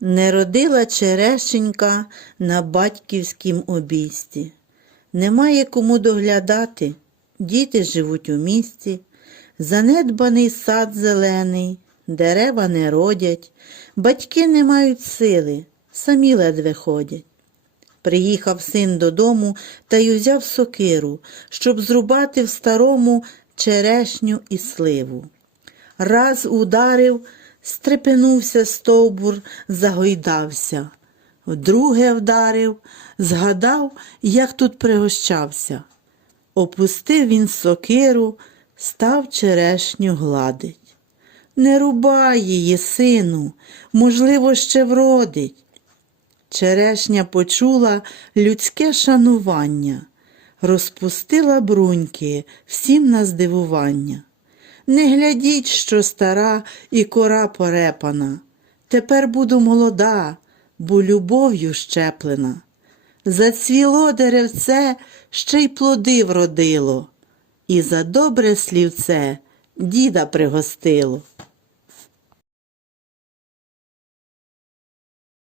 Не родила черешенька на батьківськім обійсті. Немає кому доглядати, діти живуть у місті, занедбаний сад зелений, дерева не родять, батьки не мають сили, самі ледве ходять. Приїхав син додому та й узяв сокиру, щоб зрубати в старому черешню і сливу. Раз ударив, стрепенувся стовбур, загойдався. Вдруге вдарив, згадав, як тут пригощався. Опустив він сокиру, став черешню гладить. Не рубай її, сину, можливо, ще вродить. Черешня почула людське шанування, розпустила бруньки всім на здивування. Не глядіть, що стара і кора порепана. Тепер буду молода, бо любов'ю щеплена. Зацвіло деревце, ще й плоди вродило, і за добре слівце діда пригостило.